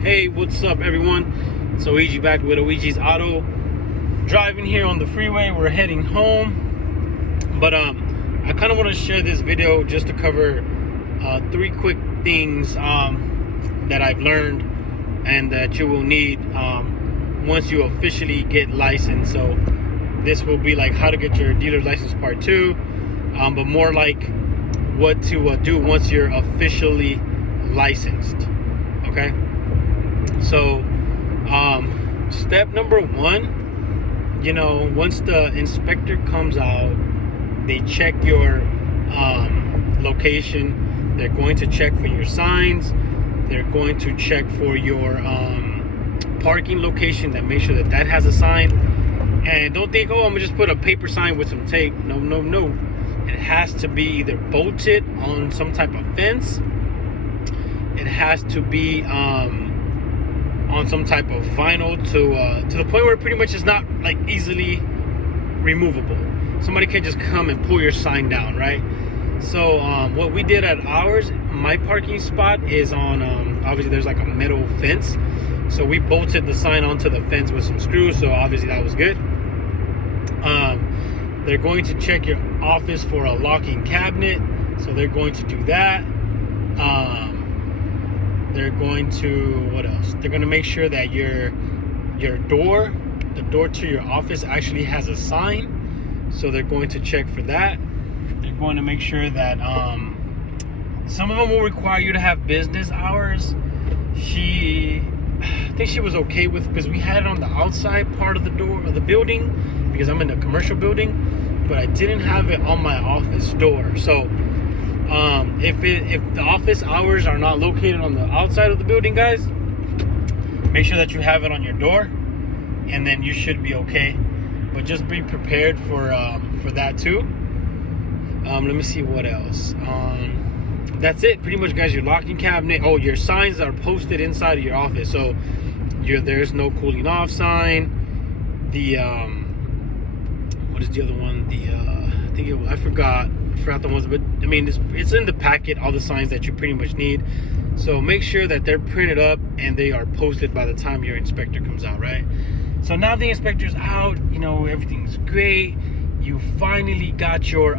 Hey, what's up, everyone? So Ouija back with Ouija's Auto. Driving here on the freeway. We're heading home, but I kind of want to share this video just to cover three quick things that I've learned and that you will need once you officially get licensed. So this will be like how to get your dealer's license part 2, but more like what to do once you're officially licensed. Okay, so step number 1, once the inspector comes out, they check your location. They're going to check for your signs. They're going to check for your parking location, that make sure that has a sign. And don't think, oh, I'm gonna just put a paper sign with some tape. No. It has to be either bolted on some type of fence. It has to be on some type of vinyl to the point where it pretty much is not like easily removable. Somebody can just come and pull your sign down, right? So what we did at ours, my parking spot is on obviously there's like a metal fence, so we bolted the sign onto the fence with some screws, so obviously that was good. They're going to check your office for a locking cabinet, so they're going to do that. They're going to, what else? They're going to make sure that your door, the door to your office actually has a sign, so they're going to check for that. They're going to make sure that some of them will require you to have business hours. I think she was okay with, because we had it on the outside part of the door of the building, because I'm in a commercial building, but I didn't have it on my office door. So if the office hours are not located on the outside of the building, guys, make sure that you have it on your door, and then you should be okay. But just be prepared for that too. Let me see what else. That's it, pretty much, guys. Your locking cabinet. Oh, your signs are posted inside of your office. So there's no cooling off sign. The what is the other one? I forgot the ones, but I mean it's in the packet, all the signs that you pretty much need. So make sure that they're printed up and they are posted by the time your inspector comes out, right? So now the inspector's out, everything's great. You finally got your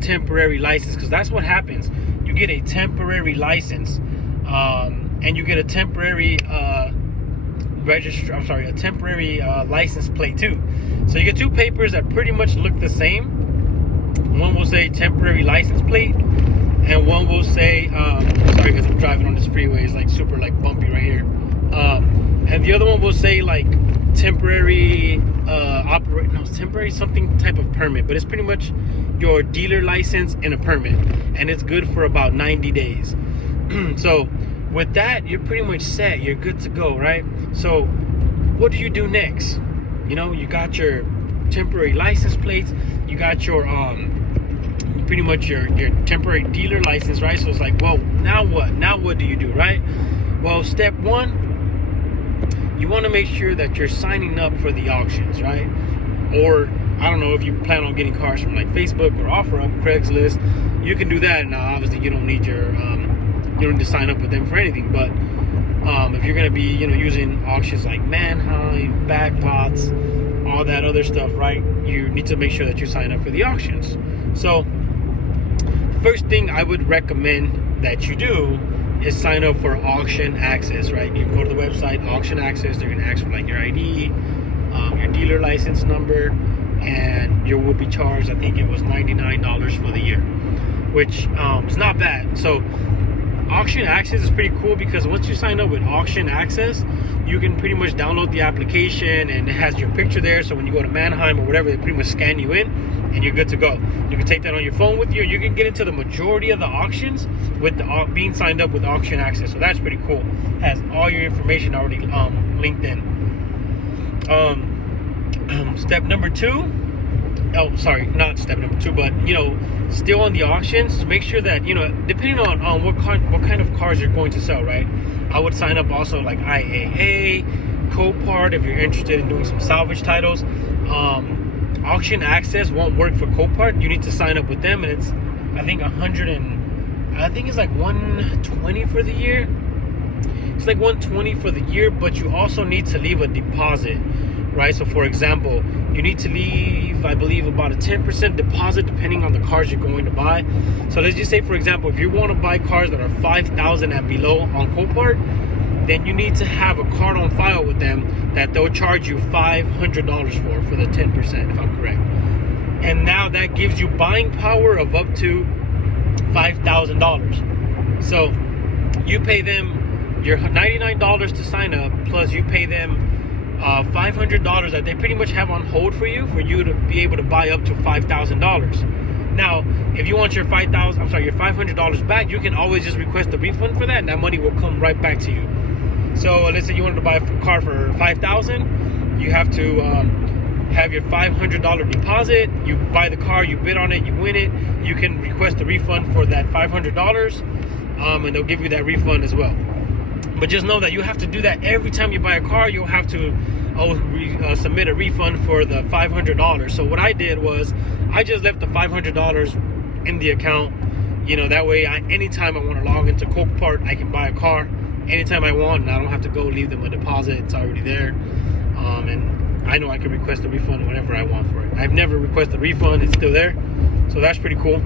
temporary license, because that's what happens. You get a temporary license, and you get a temporary license plate too. So you get two papers that pretty much look the same. One will say temporary license plate, and one will say sorry, because I'm driving on this freeway, it's like super like bumpy right here. And the other one will say like temporary temporary something type of permit, but it's pretty much your dealer license and a permit, and it's good for about 90 days. So with that, you're pretty much set. You're good to go, right? So what do you do next? You got your temporary license plates, you got your pretty much your temporary dealer license, right? So it's like, well, now what do you do, right? Well, step 1, you want to make sure that you're signing up for the auctions, right? Or I don't know if you plan on getting cars from like Facebook or OfferUp, Craigslist, you can do that. Now obviously you don't need your you don't need to sign up with them for anything, but if you're going to be using auctions like Manheim, Backlots, all that other stuff, right, you need to make sure that you sign up for the auctions. So first thing I would recommend that you do is sign up for auction access, right? You go to the website, auction access. They're going to ask for like your ID, your dealer license number, and you will be charged, I think it was $99 for the year, which is not bad. So auction access is pretty cool, because once you sign up with auction access, you can pretty much download the application, and it has your picture there. So when you go to Manheim or whatever, they pretty much scan you in and you're good to go. You can take that on your phone with you, and you can get into the majority of the auctions with being signed up with auction access. So that's pretty cool. It has all your information already linked in. Step number 2, oh sorry, not step number 2, but still on the auctions, make sure that depending on what kind of cars you're going to sell, right? I would sign up also like IAA, Copart, if you're interested in doing some salvage titles. Auction access won't work for Copart. You need to sign up with them, and it's I think it's like $120 for the year. it's like 120 for the year, but you also need to leave a deposit, right? So for example, you need to leave, I believe, about a 10% deposit depending on the cars you're going to buy. So let's just say, for example, if you want to buy cars that are 5,000 and below on Copart, then you need to have a card on file with them that they'll charge you $500 for the 10%, if I'm correct. And now that gives you buying power of up to $5,000. So you pay them your $99 to sign up, plus you pay them $500 that they pretty much have on hold for you to be able to buy up to $5,000. Now, if you want your $500 back, you can always just request a refund for that, and that money will come right back to you. So let's say you wanted to buy a car for $5,000, you have to have your $500 deposit. You buy the car, you bid on it, you win it. You can request a refund for that $500, and they'll give you that refund as well. But just know that you have to do that every time you buy a car. You'll have to submit a refund for the $500. So what I did was I just left the $500 in the account. You know, that way anytime I want to log into Copart, I can buy a car anytime I want, and I don't have to go leave them a deposit. It's already there. And I know I can request a refund whenever I want for it. I've never requested a refund. It's still there. So that's pretty cool.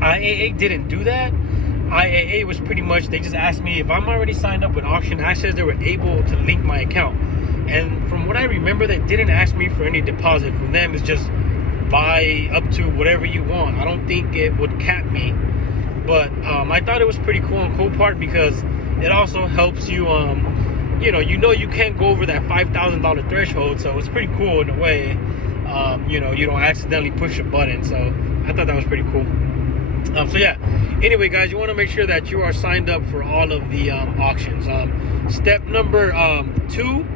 IAA didn't do that. IAA was pretty much, they just asked me if I'm already signed up with Auction Access, they were able to link my account. And from what I remember, they didn't ask me for any deposit. For them, it's just buy up to whatever you want. I don't think it would cap me. But I thought it was pretty cool on Copart because it also helps you, you can't go over that $5,000 threshold. So it's pretty cool in a way. You don't accidentally push a button. So I thought that was pretty cool. So yeah, anyway guys, you want to make sure that you are signed up for all of the auctions. Step number 2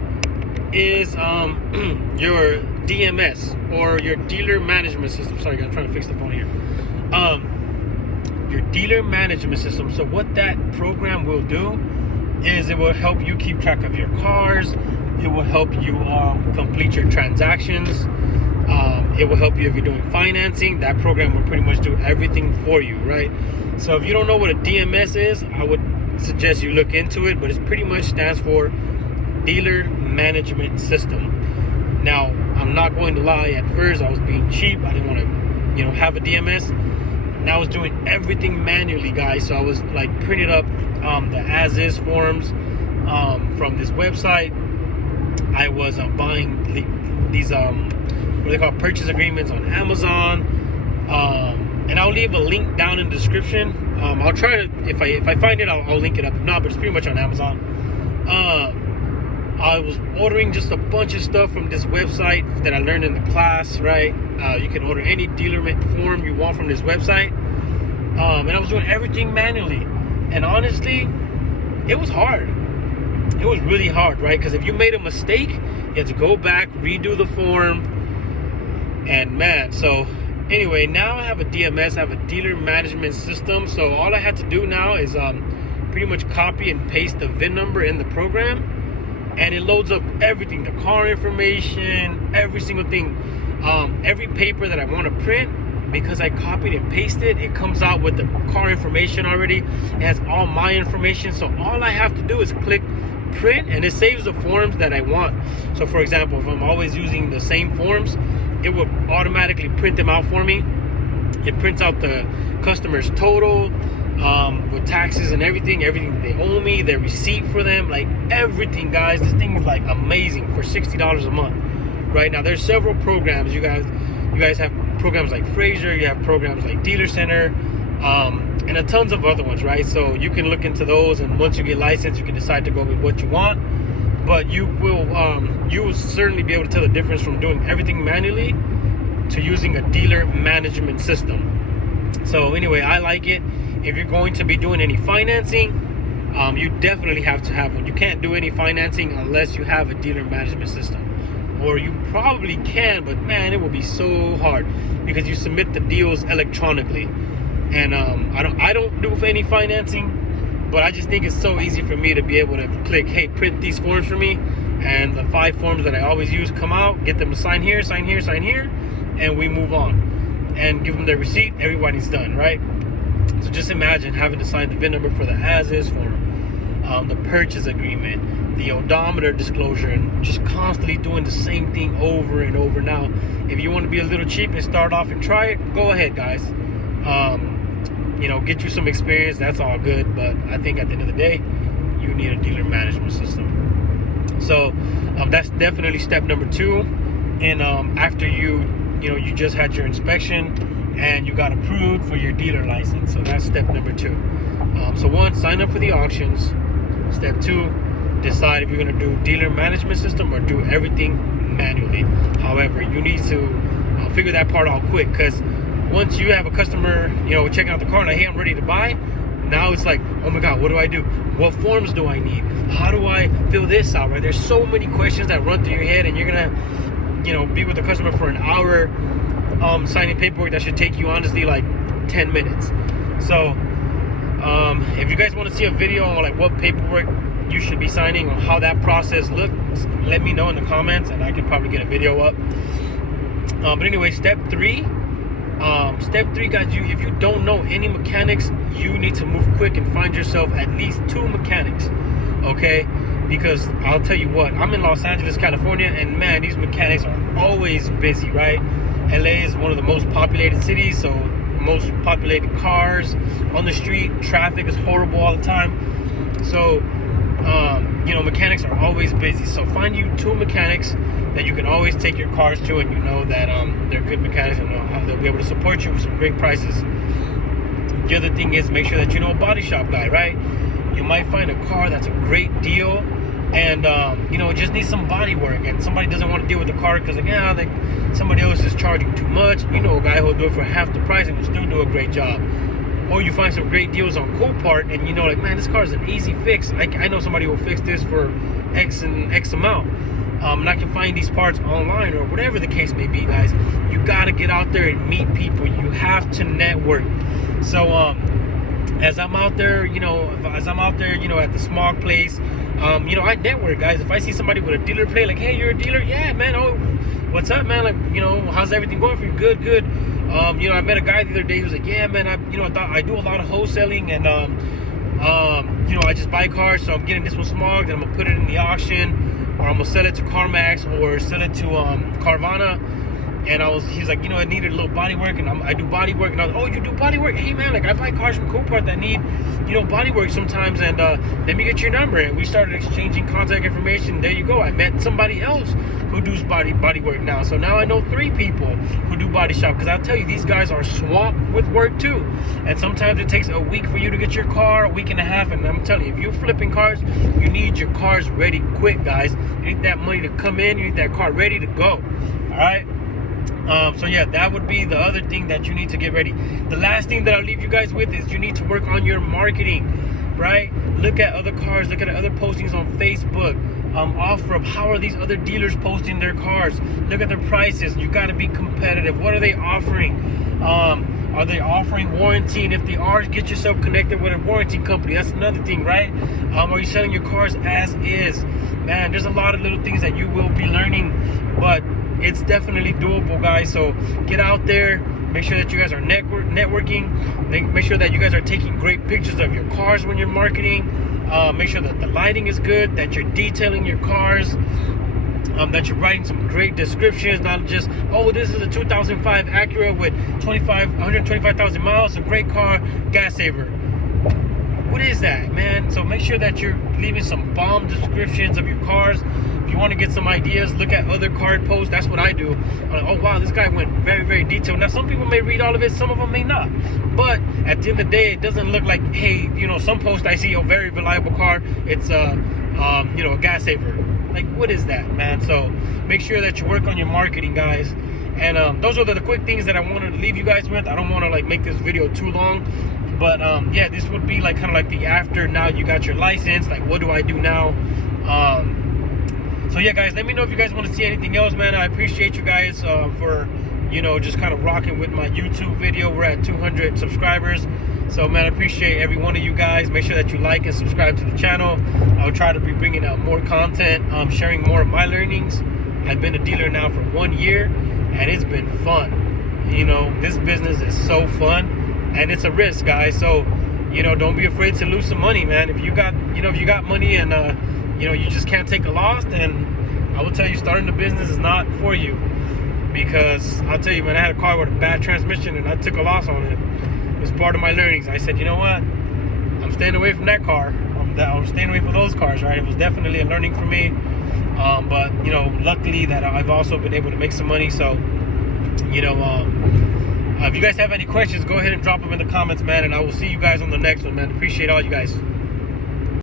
is your DMS, or your dealer management system. Sorry guys, I'm trying to fix the phone here. Your dealer management system. So what that program will do is it will help you keep track of your cars. It will help you complete your transactions. It will help you if you're doing financing. That program will pretty much do everything for you, right? So if you don't know what a DMS is, I would suggest you look into it, but it pretty much stands for Dealer Management System. Now, I'm not going to lie, at first I was being cheap. I didn't want to, have a DMS. And I was doing everything manually, guys. So I was like printing up the as-is forms from this website. I was buying these what they call purchase agreements on Amazon, and I'll leave a link down in the description. I'll try to, if I find it, I'll link it up. If not, but it's pretty much on Amazon. I was ordering just a bunch of stuff from this website that I learned in the class, right? You can order any dealer form you want from this website, and I was doing everything manually, and honestly, it was hard. It was really hard, right? Because if you made a mistake, you had to go back, redo the form. And man, so anyway, now I have a DMS, I have a dealer management system. So all I had to do now is pretty much copy and paste the VIN number in the program, and it loads up everything, the car information, every single thing, every paper that I want to print. Because I copied and pasted, it comes out with the car information already. It has all my information, so all I have to do is click print, and it saves the forms that I want. So for example, if I'm always using the same forms, it will automatically print them out for me. It prints out the customer's total with taxes and everything they owe me, their receipt for them, like everything, guys. This thing is like amazing for $60 a month. Right now, there's several programs. You guys have programs like Fraser, you have programs like Dealer Center, and a tons of other ones, right? So you can look into those, and once you get licensed, you can decide to go with what you want. But you will certainly be able to tell the difference from doing everything manually to using a dealer management system. So anyway, I like it. If you're going to be doing any financing, you definitely have to have one. You can't do any financing unless you have a dealer management system. Or you probably can, but man, it will be so hard because you submit the deals electronically. And I don't do any financing, but I just think it's so easy for me to be able to click, hey, print these forms for me, and the 5 forms that I always use come out, get them to sign here, sign here, sign here, and we move on and give them their receipt. Everybody's done, right? So just imagine having to sign the VIN number for the as-is form, the purchase agreement, the odometer disclosure, and just constantly doing the same thing over and over. Now, if you want to be a little cheap and start off and try it, go ahead, guys. Get you some experience. That's all good, but I think at the end of the day, you need a dealer management system. So that's definitely step number 2. And after you just had your inspection and you got approved for your dealer license, so that's step number 2. So 1, sign up for the auctions. Step 2, decide if you're going to do dealer management system or do everything manually. However, you need to figure that part out quick, because once you have a customer, checking out the car and like, hey, I'm ready to buy, now it's like, oh my God, what do I do? What forms do I need? How do I fill this out, right? There's so many questions that run through your head, and you're gonna, be with the customer for an hour signing paperwork that should take you honestly like 10 minutes. So if you guys want to see a video on like what paperwork you should be signing or how that process looks, let me know in the comments and I can probably get a video up. But anyway, step 3, guys, if you don't know any mechanics, you need to move quick and find yourself at least 2 mechanics, okay? Because I'll tell you what, I'm in Los Angeles, California, and man, these mechanics are always busy, right? LA is one of the most populated cities, so most populated cars on the street, traffic is horrible all the time. So mechanics are always busy. So find you 2 mechanics that you can always take your cars to, and you know that they're good mechanics and know how they'll be able to support you with some great prices. The other thing is, make sure that you know a body shop guy, right? You might find a car that's a great deal, and it just needs some body work, and somebody doesn't want to deal with the car because somebody else is charging too much. You know a guy who'll do it for half the price and will still do a great job. Or you find some great deals on Copart, and man, this car is an easy fix. I know somebody will fix this for X and X amount. And I can find these parts online or whatever the case may be, guys. You got to get out there and meet people. You have to network. So as I'm out there, at the smog place, I network, guys. If I see somebody with a dealer plate, like, hey, you're a dealer? Yeah, man. Oh, what's up, man? Like, how's everything going for you? Good. I met a guy the other day who was like, yeah, man, I do a lot of wholesaling, and I just buy cars, so I'm getting this one smogged, and I'm gonna put it in the auction, or I'm gonna sell it to CarMax or sell it to Carvana. And he's like, it needed a little body work, and I do body work. And I was, oh, you do body work? Hey, man, like I buy cars from Copart that need, body work sometimes, and let me get your number. And we started exchanging contact information. There you go. I met somebody else who does body work now. So now I know 3 people who do body shop, because I'll tell you, these guys are swamped with work too. And sometimes it takes a week for you to get your car, a week and a half. And I'm telling you, if you're flipping cars, you need your cars ready quick, guys. You need that money to come in. You need that car ready to go. All right. So yeah, that would be the other thing that you need to get ready. The last thing that I'll leave you guys with is you need to work on your marketing, right? Look at other cars, look at other postings on Facebook, OfferUp. How are these other dealers posting their cars? Look at their prices. You got to be competitive. What are they offering? Are they offering warranty? And if they are, get yourself connected with a warranty company. That's another thing, right? Are you selling your cars as is? Man, there's a lot of little things that you will be learning, but it's definitely doable, guys. So get out there, make sure that you guys are networking, make sure that you guys are taking great pictures of your cars when you're marketing, make sure that the lighting is good, that you're detailing your cars, that you're writing some great descriptions, not just, oh, this is a 2005 Acura with 125,000 miles, a great car, gas saver. What is that, man? So make sure that you're leaving some bomb descriptions of your cars. If you want to get some ideas, look at other card posts. That's what I do. I'm like, oh wow, this guy went very, very detailed. Now some people may read all of it, some of them may not. But at the end of the day, it doesn't look like, hey, some post I see a very reliable car. It's a gas saver. Like, what is that, man? So make sure that you work on your marketing, guys. And those are the quick things that I wanted to leave you guys with. I don't want to make this video too long. But yeah, this would be kind of like the after. Now you got your license, like what do I do now? So yeah, guys, let me know if you guys want to see anything else, man. I appreciate you guys for just kind of rocking with my YouTube video. We're at 200 subscribers, so man, I appreciate every one of you guys. Make sure that you like and subscribe to the channel. I'll try to be bringing out more content, sharing more of my learnings. I've been a dealer now for 1 year, and it's been fun. This business is so fun. And it's a risk, guys. So, you know, don't be afraid to lose some money, man. If you got, you know, if you got money and you know, you just can't take a loss, then I will tell you starting a business is not for you. Because I'll tell you, man, I had a car with a bad transmission and I took a loss on it. It was part of my learnings. I said, you know what, I'm staying away from that car. I'm staying away from those cars, right? It was definitely a learning for me. But you know, luckily that I've also been able to make some money. So, you know, if you guys have any questions, go ahead and drop them in the comments, man, and I will see you guys on the next one, man. Appreciate all you guys.